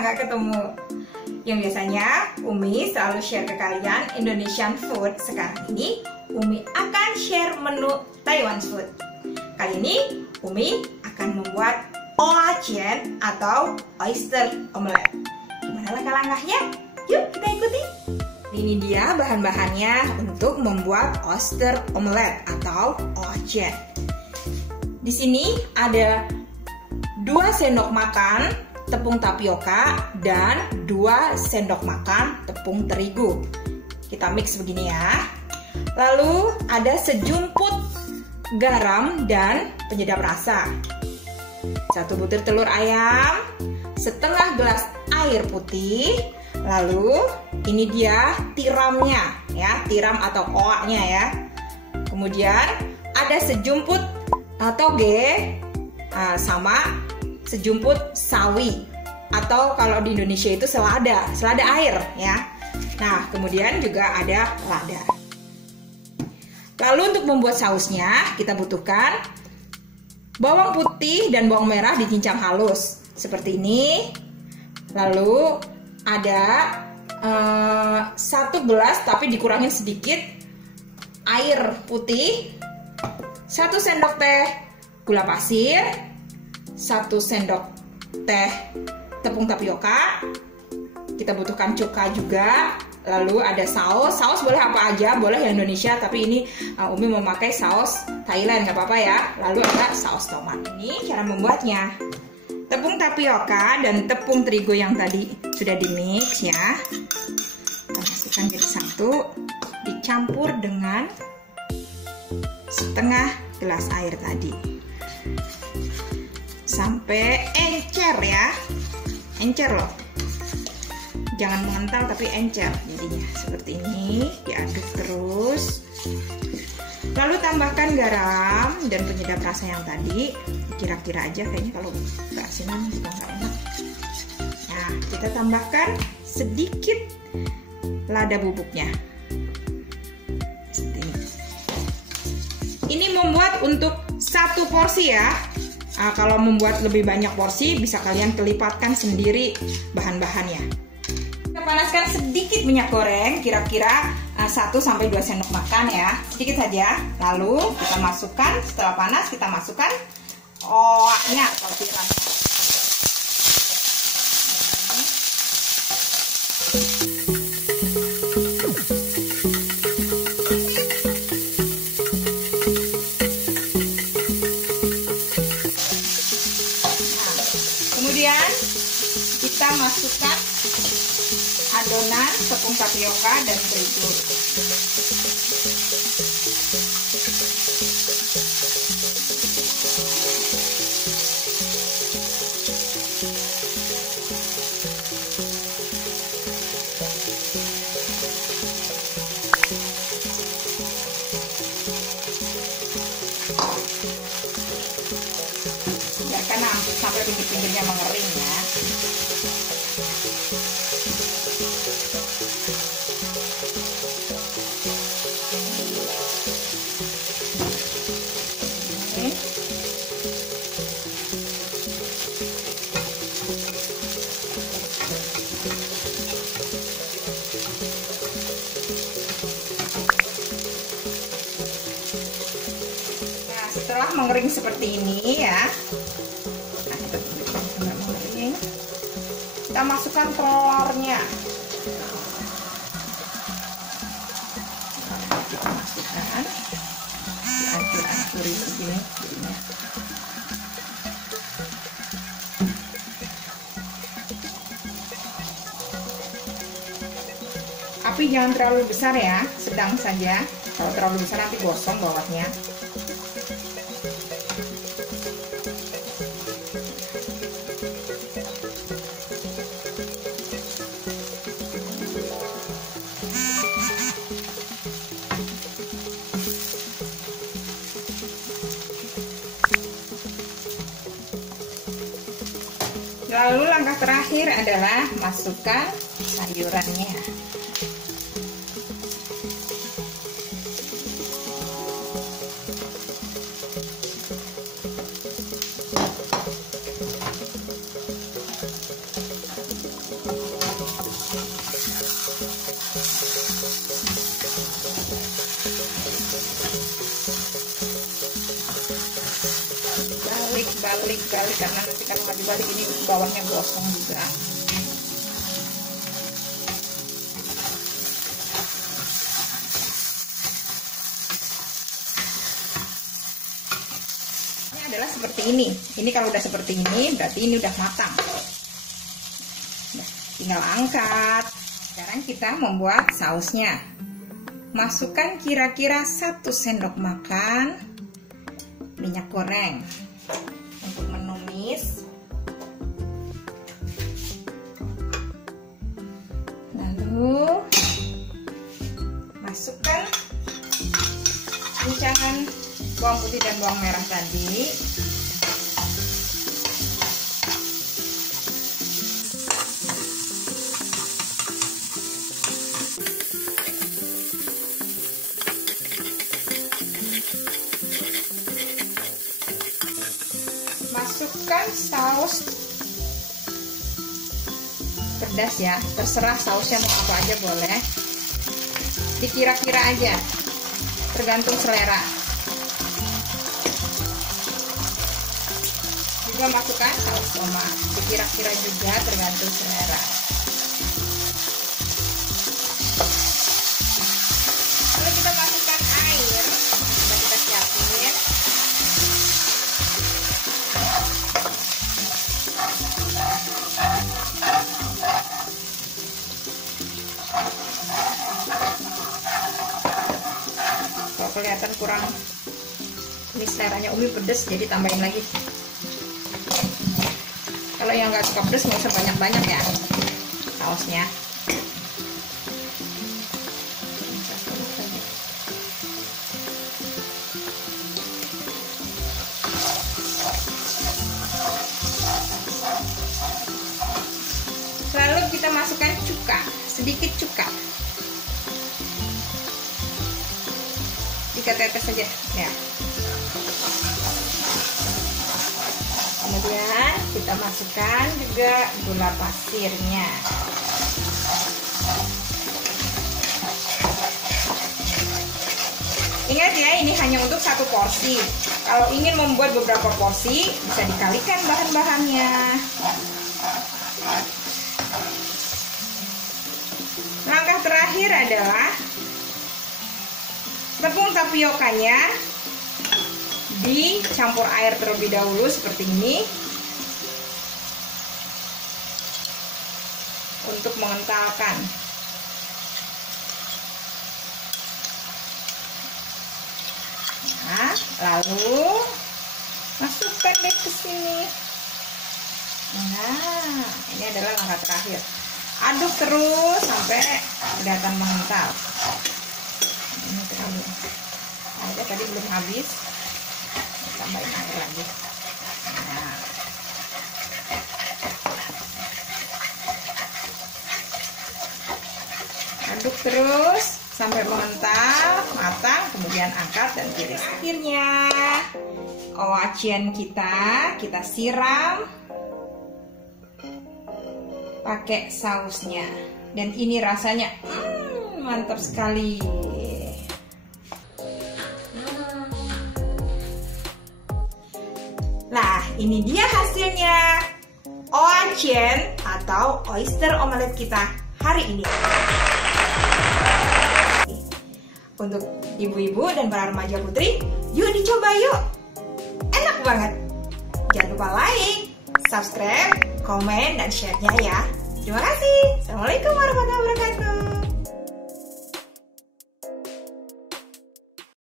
nggak ketemu. Yang biasanya Umi selalu share ke kalian Indonesian food. Sekarang ini Umi akan share menu Taiwan food. Kali ini Umi akan membuat oacien atau oyster omelette. Gimana langkah-langkahnya? Yuk kita ikuti. Ini dia bahan-bahannya untuk membuat oyster omelette atau oacien. Di sini ada 2 sendok makan tepung tapioka dan 2 sendok makan tepung terigu. Kita mix begini ya. Lalu ada sejumput garam dan penyedap rasa. 1 butir telur ayam, setengah gelas air putih. Lalu ini dia tiramnya ya, tiram atau oaknya ya. Kemudian ada sejumput toge sama sejumput sawi atau kalau di Indonesia itu selada air ya. Nah, kemudian juga ada lada. Lalu untuk membuat sausnya kita butuhkan bawang putih dan bawang merah dicincang halus seperti ini. Lalu ada 1 gelas tapi dikurangin sedikit air putih, 1 sendok teh gula pasir, 1 sendok teh tepung tapioka. Kita butuhkan cuka juga. Lalu ada saus boleh apa aja, boleh yang Indonesia, tapi ini Umi memakai saus Thailand, nggak apa-apa ya. Lalu ada saus tomat. Ini cara membuatnya. Tepung tapioka dan tepung terigu yang tadi sudah dimix ya. Kita masukkan jadi satu, dicampur dengan setengah gelas air tadi. Sampai encer ya. Encer loh. Jangan mengental tapi encer jadinya. Seperti ini, diaduk terus. Lalu tambahkan garam dan penyedap rasa yang tadi. Kira-kira aja kayaknya kalau keasinan juga nggak enak. Nah, kita tambahkan sedikit lada bubuknya. Ini membuat untuk 1 porsi ya. Nah, kalau membuat lebih banyak porsi bisa kalian kelipatkan sendiri bahan-bahannya. Kita panaskan sedikit minyak goreng, kira-kira 1-2 sendok makan ya, sedikit saja. Lalu kita masukkan, setelah panas kita masukkan oaknya atau tiramnya. Kemudian kita masukkan adonan tepung tapioka dan terigu. Biarkan sampai pinggir-pinggirnya mengering ya. Setelah mengering seperti ini ya, nah kita mengering, kita masukkan telurnya. Kita masukkan, diancur-ancuri begini. Api jangan terlalu besar ya, sedang saja. Kalau terlalu besar nanti gosong bawahnya. Lalu langkah terakhir adalah masukkan sayurannya. dibalik karena nanti kalau nggak dibalik ini bawahnya gosong juga. Ini adalah seperti ini. Ini kalau udah seperti ini berarti ini udah matang. Nah, tinggal angkat. Sekarang kita membuat sausnya. Masukkan kira-kira 1 sendok makan minyak goreng untuk menumis. Lalu masukkan guncangan bawang putih dan bawang merah tadi. Masukkan saus pedas ya, terserah sausnya mau apa aja boleh, dikira-kira aja, tergantung selera. Juga masukkan saus tomat, dikira-kira juga, tergantung selera. Lalu kita masukkan air, sudah kita siapin. Kalau kelihatan kurang, ini seleranya Umi pedes, jadi tambahin lagi. Kalau yang nggak suka pedes nggak usah banyak-banyak ya sausnya. Lalu kita masukkan cuka, sedikit cuka, 3 tetes saja ya. Kemudian kita masukkan juga gula pasirnya. Ingat ya, ini hanya untuk 1 porsi. Kalau ingin membuat beberapa porsi, bisa dikalikan bahan-bahannya. Langkah terakhir adalah tepung tapiokanya dicampur air terlebih dahulu seperti ini untuk mengentalkan. Nah, lalu masukkan deh ke sini. Nah, ini adalah langkah terakhir. Aduk terus sampai kelihatan mengental. Ini terlalu. Airnya tadi belum habis. Tambahin air lagi. Nah. Aduk terus sampai mengental, matang, kemudian angkat dan tiris. Akhirnya owachian kita siram pakai sausnya, dan ini rasanya mantap sekali. Nah, ini dia hasilnya owachian atau oyster omelet kita hari ini. Untuk ibu-ibu dan para remaja putri, yuk dicoba yuk. Enak banget. Jangan lupa like, subscribe, komen, dan share-nya ya. Terima kasih. Assalamualaikum warahmatullahi wabarakatuh.